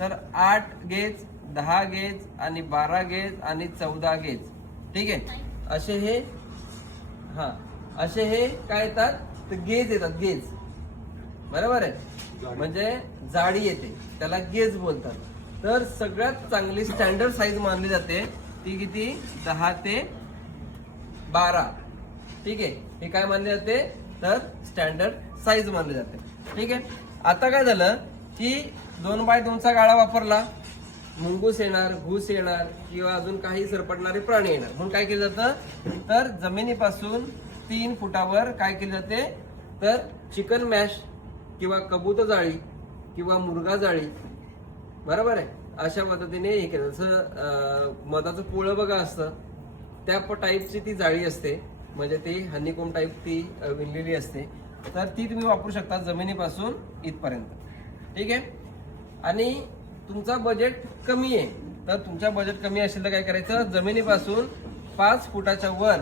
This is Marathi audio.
तर 8 गेज, 10 गेज आणि 12 गेज आणि 14 गेज. ठीक आहे, असे हे असे हे काय येतात तर गेज येतात, गेज. बरोबर आहे, म्हणजे जाडी येते, त्याला गेज बोलतात. तर सगळ्यात चांगली स्टँडर्ड साईज मानली जाते ती किती, 10 ते 12. ठीक आहे, हे काय मानले जाते तर स्टँडर्ड साईज मानले जाते. ठीक आहे, आता काय झालं की 2x2चा गाळा वापरला, मुंगूस येणार, घूस येणार किंवा अजून काही सरपटणारे प्राणी येणार, म्हणून काय केलं जातं तर जमिनीपासून 3 फुटावर काय केले जाते तर चिकन मॅश किंवा कबूतर जाळी किंवा मुर्गा जाळी. बरोबर आहे, अशा पद्धतीने हे केलं. जसं मधाचं पोळं बघा असतं त्या टाईपची ती जाळी असते, म्हणजे ती हनीकोम टाईप ती विणलेली असते. तर ती तुम्ही वापरू शकता जमिनीपासून इथपर्यंत. ठीक आहे, आणि तुमचा बजेट कमी आहे तर तुमचा बजेट कमी असेल तर काय करायचं, जमिनीपासून 5 फुटाच्या वर